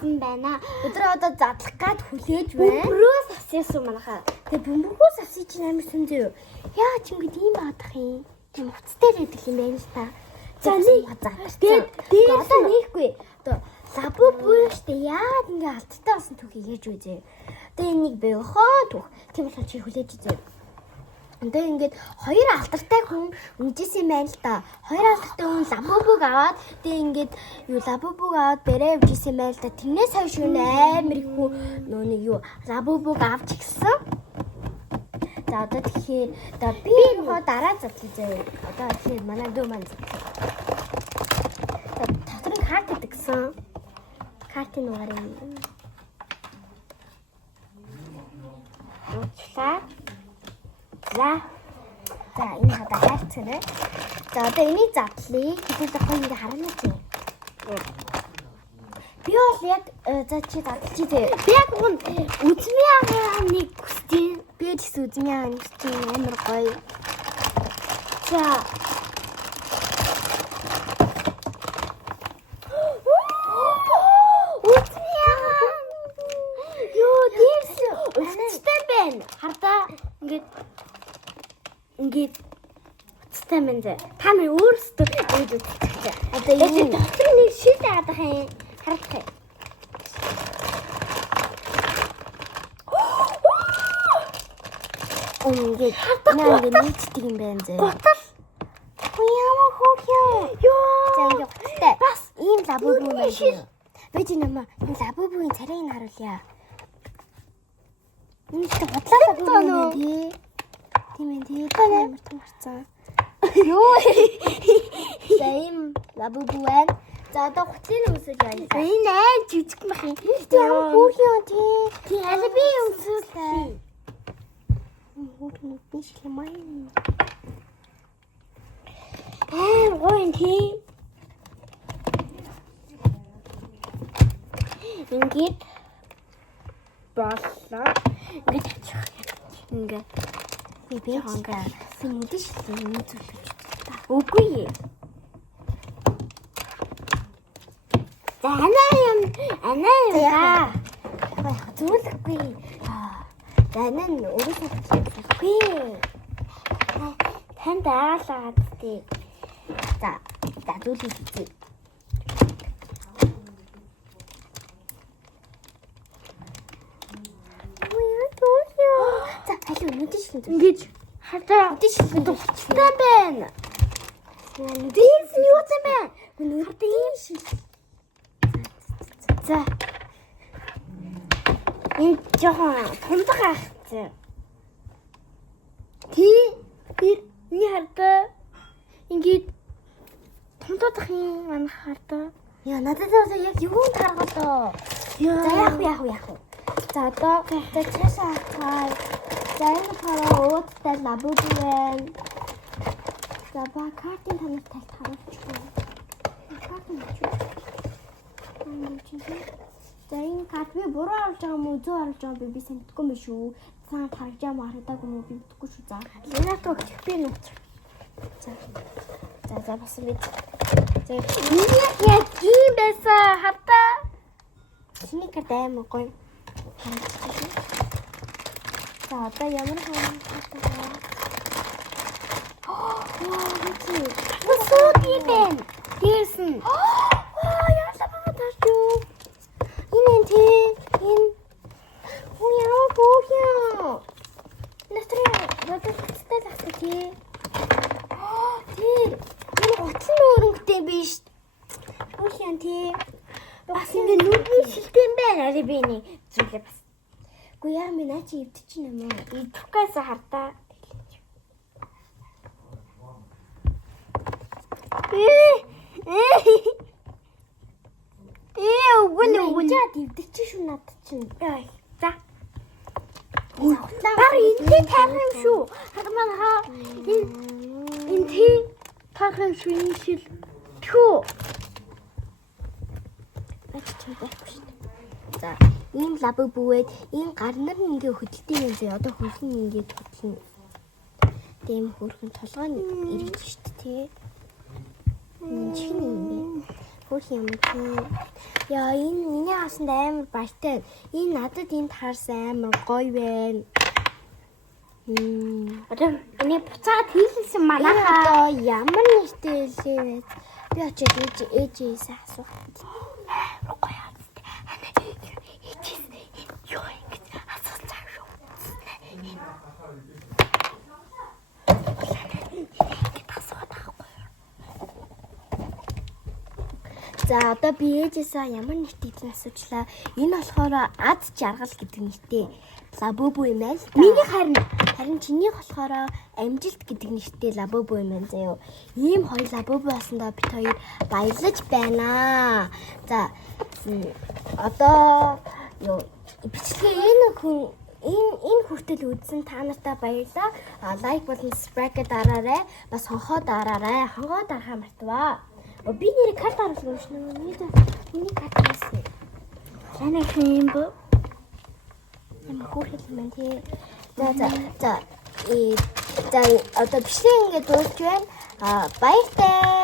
авсан байна. Өдөр одоо задлах гад хүлээж байна. Бөмбөрөөс авсан манайхаа. Тэгээ бөмбөргөөс авсан чинь амар сүнзээ юу? Яа ч ингэж ийм баадах юм. Тийм уцтай байдаг юм байна л та. За нэг тэгээд одоо нээхгүй. Одоо лабубу штэ яа ингэ алттай болсон түүхийг яаж үзье. Тэгээ энийг бэхоо түүх. Тийм болохоор чи хүлээж үзье. Тэгээ ингээд хоёр алдартай хүн үнэжсэн юм байна л та. Хоёр алдартай хүн лабубуг аваад тэгээ ингээд юу лабубуг аваад бэрээ явжсэн юм байна л та. Тэрнээс хойш амар их хүн нөө нэг юу лабубуг авч гисэн. За одоо тэгэхээр одоо би нөхөө дараа задлаа. Одоо тэгэхээр манай дүү маань татрын карт гэдгсэн. Картын нугаар юм. Уучлаа. За энэ хада хайрцаарай. За одоо энийг задлаа. Хэдүүлээ хоёр ингэ харна чи. Би бол яг за чи задлаа тий. би яг гон үзмийн нэг хүсдэг. Би ч үзмийн хүсдэг амар гоё. За ингээд уцтай мэн зэ. Та нар өөрсдөө ээж үзчихээ. Одоо энэ дотор нэг шил даадах юм. Харах юм. ингээд нийцдэг юм байна зэ. Готал. Ямар хөөхөө. Ёо. За ингээд уцтай. Бас ийм лабубу байна. Бид энэ лабубугийн царайг нь харуулъя. Энэ ч бодлоо лабубу тий. Тийм ээ тий. Амар томорцоо. Юу. За ийм лабубу байна. За одоо хутлын өмсөл байна. Энэ аим жижиг мах юм. Ямар хөөхөө тий. Тий алби өмсөлтэй. Хөөхөө биш юм аа. Гойн тий. Ингээд боллоо. Ингээд ачих. Ингээд би хангаа сүнэдэж юм зүйлж та. Үгүй ээ. За анаа яа. Зүйлэхгүй. За анаа нь өөрөөсөө хэлэхгүй. Танд аагаад тий. За зүйлийг үзье. За халиу нүдэж шин. Ингээд хатаа Нүдэж шин дуртай байна. Дээс нь юу юм бэ? Нүдэж ийм шин. За. Энэ жоохон томдох ахтай. Тэр миний хардаа ингээд томдох юм манах хардаа. Яа надад яг юу таргалаа. За яах вэ? За одоо цаашаа хаа. За энэ хараа уудтай лабубу байна. За ба картын танаар тайлт харуулчихгүй. Картын чи. За энэ карт би буруу оруулж байгаа юм уу зөв оруулж байгаа юм би санагдахгүй юм шүү. Цаана харагдаж харагдаагүй юм уу би мэдэхгүй шүү. За Ленато би нүц. За бас би. За яг ийм байсан хардаа. чиний карт аймаг гоё. За одоо ямар хаан хатаа. Сууд юм бэ? Дээрсэн. Яалаа бага таарч юу? Энэ тий. Энэ хүн яа боогё. Надад тастай тий. Тий. Энэ готлын өрөнгөтэй биш. Боогё тий. Бас ингэ нүдний шилтэй юм байна. Ари би нэг зүйлээ бас. Гү яа минь чи өвдчих юм аа. Идвхгээс хардаа. Үгүй Жаад өвдчих шүү надад чинь. За. Баг энэ тайх юм шүү. Хагмаа хаа. Энэ тий тайх юм шүү энэ шил. Тхүү. Баччих байхгүй шүү. За, ийм лабубуэд энэ гарнар нь ингээ хөдөлтий юм зэ. Одоо хөлн ингээ хөдлөн. Дэм хөрхөн толгойн ирж штт тий. Чин юм бэ. Хөх юм бэ? Яа, энэ миний хасанд амар баяртай. Энэ надад энд харсан амар гоё байна. Одоо энэ буцаад хийлсэн Одоо манайхаа ямар нэртэй хэлээ вэ? Би очиод ээжээс асуух. гоё хаттай. Ээжээс юу ингэж асуусан цаа шүү. За одоо би ээжээсээ ямар нэртэй асуучлаа. Энэ болохоор ад жаргал гэдэг нэртэй. Лабубу юм аа л. Миний харин чиний болохоор амжилт гэдэг нэртэй лабубу юм байна заяа. Ийм хоёр лабубу басандаа бид хоёр баярлаж байна. За одоо ёо бичлэгээ энэ хүртэл үзсэн та нартай баярлалаа. Лайк болон subscribe дараарай. Бас хонхоо дараарай. Хонхоо дарахаа мартаваа. Би нэр карт оруулсан шүү. Миний карт хийсэн. Санаа юм бо. Ямар хөөрхөл юм тий. За одоо бичлэг ингээд дуусч байна. Баяртай.